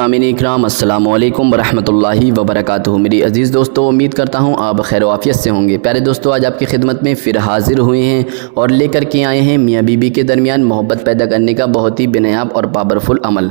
سامعین اکرام السلام علیکم ورحمۃ وبرکاتہ۔ میری عزیز دوستو، امید کرتا ہوں آپ خیر و عافیت سے ہوں گے۔ پیارے دوستو، آج آپ کی خدمت میں پھر حاضر ہوئے ہیں اور لے کر کے آئے ہیں میاں بیوی کے درمیان محبت پیدا کرنے کا بہت ہی بنیاب اور پاورفل عمل۔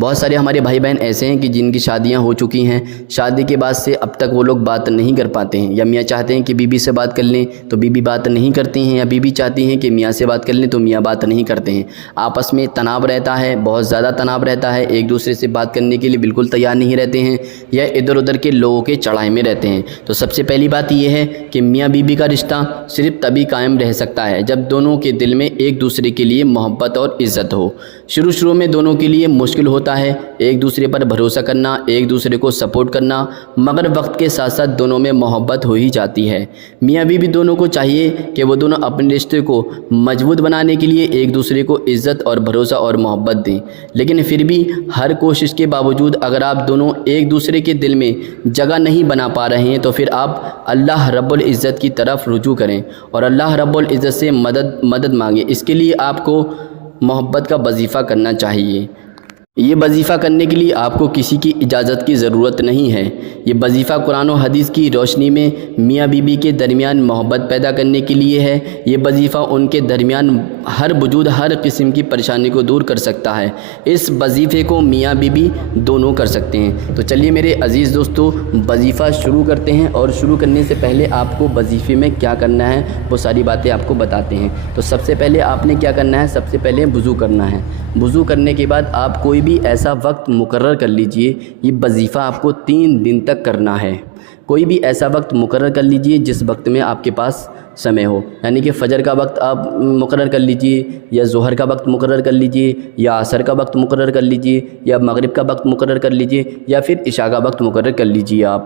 بہت سارے ہمارے بھائی بہن ایسے ہیں کہ جن کی شادیاں ہو چکی ہیں، شادی کے بعد سے اب تک وہ لوگ بات نہیں کر پاتے ہیں، یا میاں چاہتے ہیں کہ بیوی سے بات کر لیں تو بیوی بات نہیں کرتی ہیں، یا بیوی چاہتی ہیں کہ میاں سے بات کر لیں تو میاں بات نہیں کرتے ہیں۔ آپس میں تناؤ رہتا ہے، بہت زیادہ تناؤ رہتا ہے، ایک دوسرے سے بات کرنے کے لیے بالکل تیار نہیں رہتے ہیں، یا ادھر ادھر کے لوگوں کے چڑھائی میں رہتے ہیں۔ تو سب سے پہلی بات یہ ہے کہ میاں بیوی کا رشتہ صرف تبھی قائم رہ سکتا ہے جب دونوں کے دل میں ایک دوسرے کے لیے محبت اور عزت ہو۔ شروع میں دونوں کے لیے مشکل ہوتا ہے ایک دوسرے پر بھروسہ کرنا، ایک دوسرے کو سپورٹ کرنا، مگر وقت کے ساتھ ساتھ دونوں میں محبت ہو ہی جاتی ہے۔ میاں بیوی دونوں کو چاہیے کہ وہ دونوں اپنے رشتے کو مضبوط بنانے کے لیے ایک دوسرے کو عزت اور بھروسہ اور محبت دیں، لیکن پھر بھی ہر کوشش کے باوجود اگر آپ دونوں ایک دوسرے کے دل میں جگہ نہیں بنا پا رہے ہیں تو پھر آپ اللہ رب العزت کی طرف رجوع کریں اور اللہ رب العزت سے مدد مانگیں۔ اس کے لیے آپ کو محبت کا وظیفہ کرنا چاہیے۔ یہ وظیفہ کرنے کے لیے آپ کو کسی کی اجازت کی ضرورت نہیں ہے۔ یہ وظیفہ قرآن و حدیث کی روشنی میں میاں بیوی کے درمیان محبت پیدا کرنے کے لیے ہے۔ یہ وظیفہ ان کے درمیان ہر وجود، ہر قسم کی پریشانی کو دور کر سکتا ہے۔ اس وظیفے کو میاں بیوی دونوں کر سکتے ہیں۔ تو چلیے میرے عزیز دوستو، وظیفہ شروع کرتے ہیں، اور شروع کرنے سے پہلے آپ کو وظیفے میں کیا کرنا ہے وہ ساری باتیں آپ کو بتاتے ہیں۔ تو سب سے پہلے آپ نے کیا کرنا ہے، سب سے پہلے وضو کرنا ہے۔ وضو کرنے کے بعد آپ کوئی بھی ایسا وقت مقرر کر لیجئے، یہ وظیفہ آپ کو 3 دن تک کرنا ہے۔ کوئی بھی ایسا وقت مقرر کر لیجئے جس وقت میں آپ کے پاس سمے ہو، یعنی کہ فجر کا وقت آپ مقرر کر لیجئے، یا ظہر کا وقت مقرر کر لیجئے، یا عصر کا وقت مقرر کر لیجئے، یا مغرب کا وقت مقرر کر لیجئے، یا پھر عشاء کا وقت مقرر کر لیجئے۔ آپ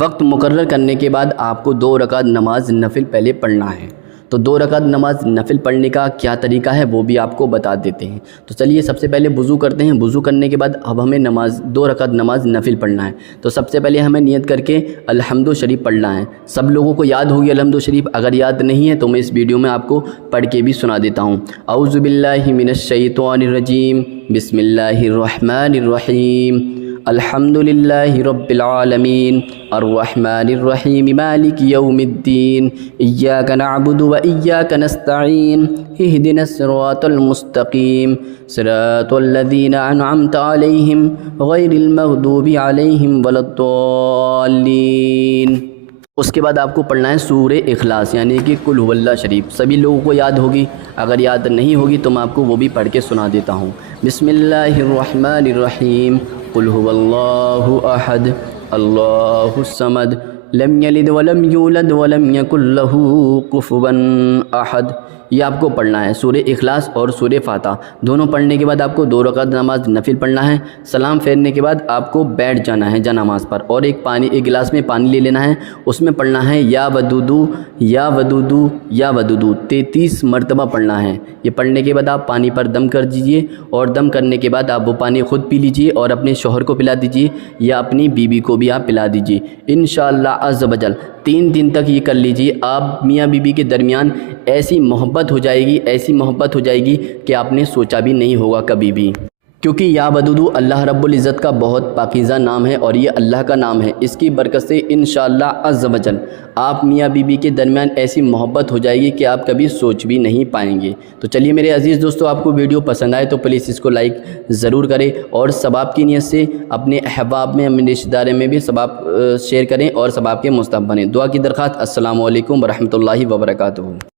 وقت مقرر کرنے کے بعد آپ کو 2 رکعت نماز نفل پہلے پڑھنا ہے۔ تو 2 رکعت نماز نفل پڑھنے کا کیا طریقہ ہے وہ بھی آپ کو بتا دیتے ہیں۔ تو چلیے سب سے پہلے وضو کرتے ہیں۔ وضو کرنے کے بعد اب ہمیں 2 رکعت نماز نفل پڑھنا ہے۔ تو سب سے پہلے ہمیں نیت کر کے الحمد شریف پڑھنا ہے۔ سب لوگوں کو یاد ہوگی الحمد شریف، اگر یاد نہیں ہے تو میں اس ویڈیو میں آپ کو پڑھ کے بھی سنا دیتا ہوں۔ اعوذ باللہ من الشیطان الرجیم، بسم اللہ الرحمن الرحیم، الحمد للہ رب العالمین، الرحمن الرحیم، مالک یوم الدین، ایاک نعبد و ایاک نستعین، اہدنا الصراط المستقیم، صراط الذین انعمت علیہم غیر المغضوب علیہم ولا الضالین۔ اس کے بعد آپ کو پڑھنا ہے سورہ اخلاص، یعنی کہ قل هو اللہ شریف۔ سبھی لوگوں کو یاد ہوگی، اگر یاد نہیں ہوگی تو میں آپ کو وہ بھی پڑھ کے سنا دیتا ہوں۔ بسم اللہ الرحمن الرحیم، قل هو اللہ احد اللہ الصمد لم یلد ولم یولد ولم یکن لہ کفوا احد۔ یہ آپ کو پڑھنا ہے سورہ اخلاص اور سورہ فاتحہ دونوں پڑھنے کے بعد آپ کو 2 رکعت نماز نفل پڑھنا ہے۔ سلام پھیرنے کے بعد آپ کو بیٹھ جانا ہے جانماز پر، اور ایک گلاس میں پانی لے لینا ہے، اس میں پڑھنا ہے یا ودودو یا ودودو یا ودودو 33 مرتبہ پڑھنا ہے۔ یہ پڑھنے کے بعد آپ پانی پر دم کر دیجئے، اور دم کرنے کے بعد آپ وہ پانی خود پی لیجئے اور اپنے شوہر کو پلا دیجئے، یا اپنی بیوی کو بھی آپ پلا دیجئے۔ انشاءاللہ عز و جل 3 دن تک یہ کر لیجئے۔ آپ میاں بیوی کے درمیان ایسی محبت ہو جائے گی، ایسی محبت ہو جائے گی کہ آپ نے سوچا بھی نہیں ہوگا کبھی بھی، کیونکہ یا ودودو اللہ رب العزت کا بہت پاکیزہ نام ہے، اور یہ اللہ کا نام ہے۔ اس کی برکت سے انشاءاللہ عز و جل آپ میاں بیوی کے درمیان ایسی محبت ہو جائے گی کہ آپ کبھی سوچ بھی نہیں پائیں گے۔ تو چلیے میرے عزیز دوستو، آپ کو ویڈیو پسند آئے تو پلیز اس کو لائک ضرور کریں، اور ثواب کی نیت سے اپنے احباب میں، اپنے رشتہ داروں میں بھی ثواب شیئر کریں اور ثواب کے مستحق بنیں۔ دعا کی درخواست۔ السلام علیکم ورحمۃ اللہ وبرکاتہ۔